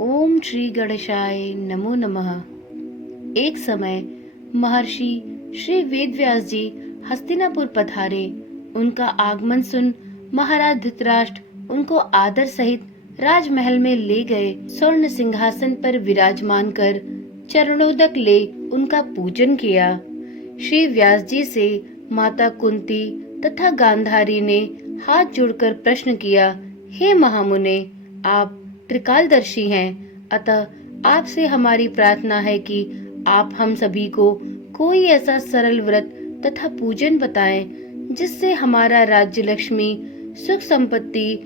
ओम श्री गणेशाय नमो नमः। एक समय महर्षि श्री वेदव्यास जी हस्तिनापुर पधारे। उनका आगमन सुन महाराज धृतराष्ट्र उनको आदर सहित राजमहल में ले गए। स्वर्ण सिंहासन पर विराजमान कर चरणोदक ले उनका पूजन किया। श्री व्यास जी से माता कुंती तथा गांधारी ने हाथ जोड़कर प्रश्न किया, हे महामुने, आप त्रिकालदर्शी हैं, अतः आपसे हमारी प्रार्थना है कि आप हम सभी को कोई ऐसा सरल व्रत तथा पूजन बताएं जिससे हमारा राज्य लक्ष्मी, सुख संपत्ति,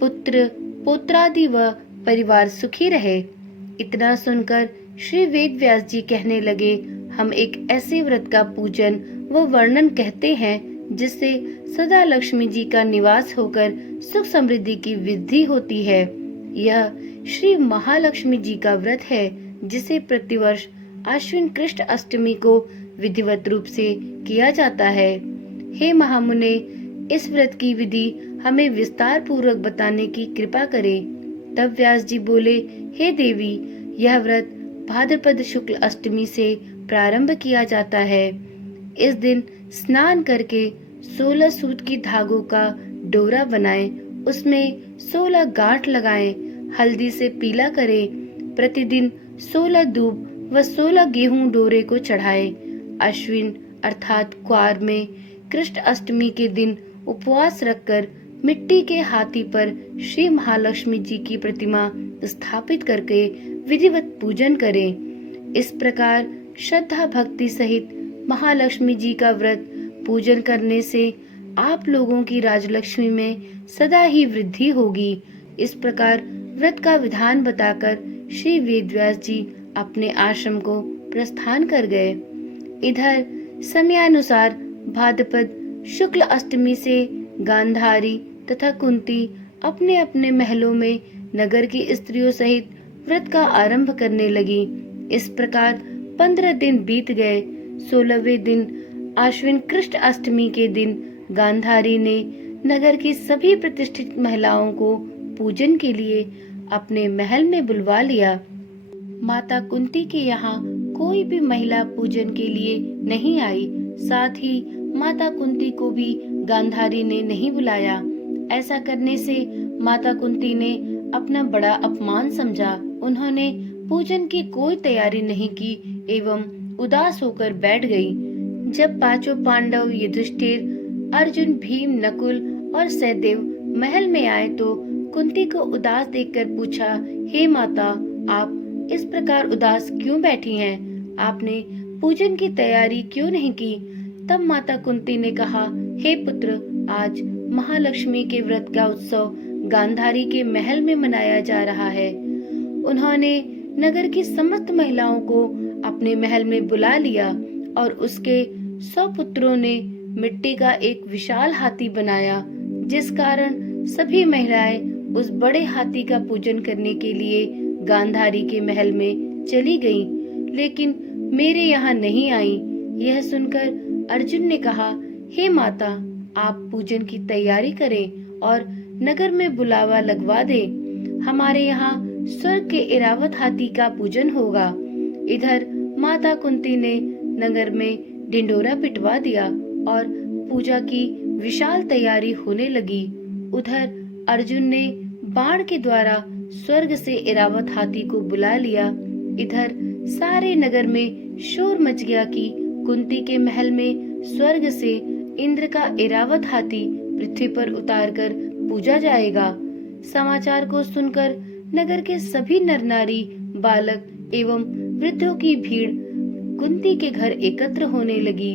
पुत्र पौत्रादि व परिवार सुखी रहे। इतना सुनकर श्री वेद व्यास जी कहने लगे, हम एक ऐसे व्रत का पूजन व वर्णन कहते हैं जिससे सदा लक्ष्मी जी का निवास होकर सुख समृद्धि की वृद्धि होती है। यह श्री महालक्ष्मी जी का व्रत है जिसे प्रतिवर्ष आश्विन कृष्ण अष्टमी को विधिवत रूप से किया जाता है। हे महामुने, इस व्रत की विधि हमें विस्तार पूर्वक बताने की कृपा करें। तब व्यास जी बोले, हे देवी, यह व्रत भाद्रपद शुक्ल अष्टमी से प्रारंभ किया जाता है। इस दिन स्नान करके 16 सूत की धागों का डोरा बनाएं, उसमें 16 गांठ लगाएं, हल्दी से पीला करें। प्रतिदिन 16 दूब व 16 गेहूं डोरे को चढ़ाएं। अश्विन अर्थात क्वार में कृष्ण अष्टमी के दिन उपवास रखकर मिट्टी के हाथी पर श्री महालक्ष्मी जी की प्रतिमा स्थापित करके विधिवत पूजन करें। इस प्रकार श्रद्धा भक्ति सहित महालक्ष्मी जी का व्रत पूजन करने से आप लोगों की राजलक्ष्मी में सदा ही वृद्धि होगी। इस प्रकार व्रत का विधान बताकर श्री वेदव्यास जी अपने आश्रम को प्रस्थान कर गए। इधर समयानुसार भाद्रपद शुक्ल अष्टमी से गांधारी तथा कुंती अपने अपने महलों में नगर की स्त्रियों सहित व्रत का आरंभ करने लगी। इस प्रकार 15 दिन बीत गए। 16वें दिन आश्विन कृष्ण अष्टमी के दिन गांधारी ने नगर की सभी प्रतिष्ठित महिलाओं को पूजन के लिए अपने महल में बुलवा लिया। माता कुंती के यहाँ कोई भी महिला पूजन के लिए नहीं आई। साथ ही माता कुंती को भी गांधारी ने नहीं बुलाया। ऐसा करने से माता कुंती ने अपना बड़ा अपमान समझा। उन्होंने पूजन की कोई तैयारी नहीं की एवं उदास होकर बैठ गई। जब पांचों पांडव युधिष्ठिर, अर्जुन, भीम, नकुल और सहदेव महल में आए तो कुंती को उदास देखकर पूछा, हे माता, आप इस प्रकार उदास क्यों बैठी हैं? आपने पूजन की तैयारी क्यों नहीं की? तब माता कुंती ने कहा, हे पुत्र, आज महालक्ष्मी के व्रत का उत्सव गांधारी के महल में मनाया जा रहा है। उन्होंने नगर की समस्त महिलाओं को अपने महल में बुला लिया और उसके 100 पुत्रों ने मिट्टी का एक विशाल हाथी बनाया, जिस कारण सभी महिलाएं उस बड़े हाथी का पूजन करने के लिए गांधारी के महल में चली गईं, लेकिन मेरे यहाँ नहीं आई। यह सुनकर अर्जुन ने कहा, हे माता, आप पूजन की तैयारी करें और नगर में बुलावा लगवा दें। हमारे यहाँ स्वर्ग के इरावत हाथी का पूजन होगा। इधर माता कुंती ने नगर में ढिंडोरा पिटवा दिया और पूजा की विशाल तैयारी होने लगी। उधर अर्जुन ने बाण के द्वारा स्वर्ग से इरावत हाथी को बुला लिया। इधर सारे नगर में शोर मच गया कि कुंती के महल में स्वर्ग से इंद्र का इरावत हाथी पृथ्वी पर उतारकर पूजा जाएगा। समाचार को सुनकर नगर के सभी नर नारी, बालक एवं वृद्धों की भीड़ कुंती के घर एकत्र होने लगी।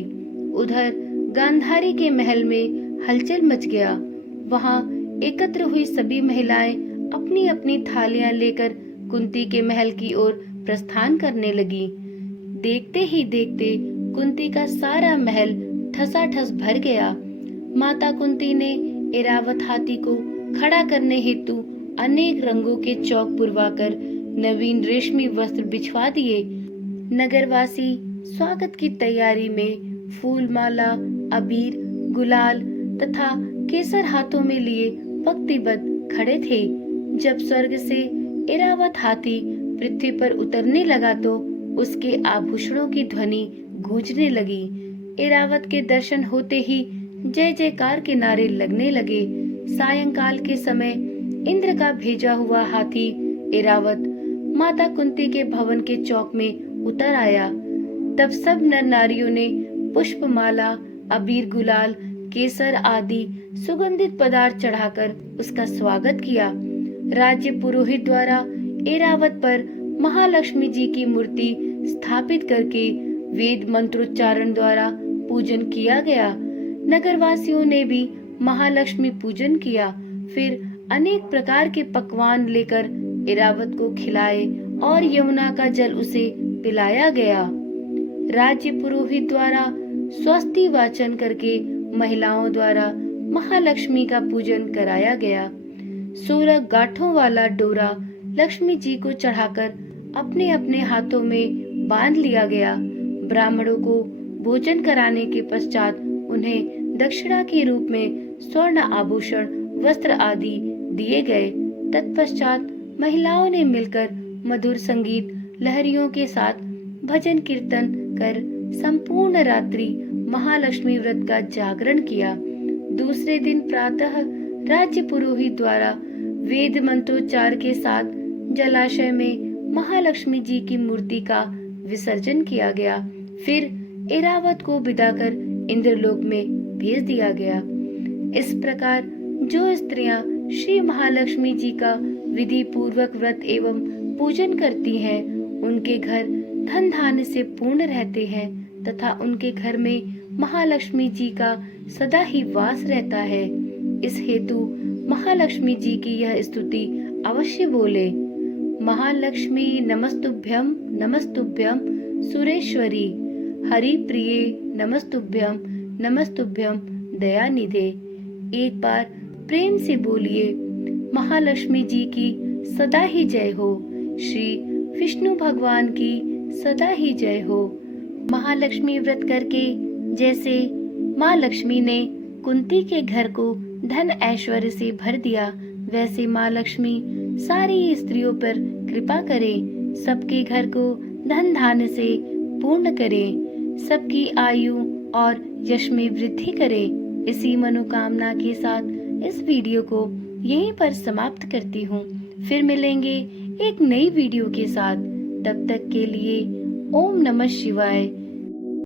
उधर गांधारी के महल में हलचल मच गया। वहां एकत्र हुई सभी महिलाएं अपनी अपनी थालियां लेकर कुंती के महल की ओर प्रस्थान करने लगी। देखते ही देखते कुंती का सारा महल ठसाठस भर गया। माता कुंती ने इरावत हाथी को खड़ा करने हेतु अनेक रंगों के चौक पुरवाकर नवीन रेशमी वस्त्र बिछवा दिए। नगरवासी स्वागत की तैयारी में फूल माला, अबीर, गुलाल तथा केसर हाथों में लिए पंक्तिबद्ध खड़े थे। जब स्वर्ग से एरावत हाथी पृथ्वी पर उतरने लगा तो उसके आभूषणों की ध्वनि गूंजने लगी। एरावत के दर्शन होते ही जय जयकार के नारे लगने लगे। सायंकाल के समय इंद्र का भेजा हुआ हाथी एरावत माता कुंती के भवन के चौक में उतर आया। तब सब नर नारियों ने पुष्पमाला, अबीर, गुलाल, केसर आदि सुगंधित पदार्थ चढ़ाकर उसका स्वागत किया। राज्य पुरोहित द्वारा एरावत पर महालक्ष्मी जी की मूर्ति स्थापित करके वेद मंत्रोच्चारण द्वारा पूजन किया गया। नगरवासियों ने भी महालक्ष्मी पूजन किया। फिर अनेक प्रकार के पकवान लेकर एरावत को खिलाए और यमुना का जल उसे पिलाया गया। राज्य पुरोहित द्वारा स्वस्ति वाचन करके महिलाओं द्वारा महालक्ष्मी का पूजन कराया गया। 16 गांठों वाला डोरा लक्ष्मी जी को चढ़ाकर अपने अपने हाथों में बांध लिया गया। ब्राह्मणों को भोजन कराने के पश्चात उन्हें दक्षिणा के रूप में स्वर्ण आभूषण, वस्त्र आदि दिए गए। तत्पश्चात महिलाओं ने मिलकर मधुर संगीत लहरियों के साथ भजन कीर्तन कर संपूर्ण रात्रि महालक्ष्मी व्रत का जागरण किया। दूसरे दिन प्रातः राज्य पुरोहित द्वारा वेद मंत्रोच्चार के साथ जलाशय में महालक्ष्मी जी की मूर्ति का विसर्जन किया गया। फिर एरावत को विदा कर इंद्रलोक में भेज दिया गया। इस प्रकार जो स्त्रियां श्री महालक्ष्मी जी का विधि पूर्वक व्रत एवं पूजन करती हैं, उनके घर धन धान्य से पूर्ण रहते हैं तथा उनके घर में महालक्ष्मी जी का सदा ही वास रहता है। इस हेतु महालक्ष्मी जी की यह स्तुति अवश्य बोले। महालक्ष्मी नमस्तुभ्यं नमस्तुभ्यं सुरेश्वरी, हरि प्रिये नमस्तुभ्यं नमस्तुभ्यं दयानिधे। एक बार प्रेम से बोलिए, महालक्ष्मी जी की सदा ही जय हो। श्री विष्णु भगवान की सदा ही जय हो। महालक्ष्मी व्रत करके जैसे माँ लक्ष्मी ने कुंती के घर को धन ऐश्वर्य से भर दिया, वैसे माँ लक्ष्मी सारी स्त्रियों पर कृपा करे, सबके घर को धन धान्य से पूर्ण करे, सबकी आयु और यश में वृद्धि करे। इसी मनोकामना के साथ इस वीडियो को यहीं पर समाप्त करती हूँ। फिर मिलेंगे एक नई वीडियो के साथ। तब तक के लिए ओम नमः शिवाय।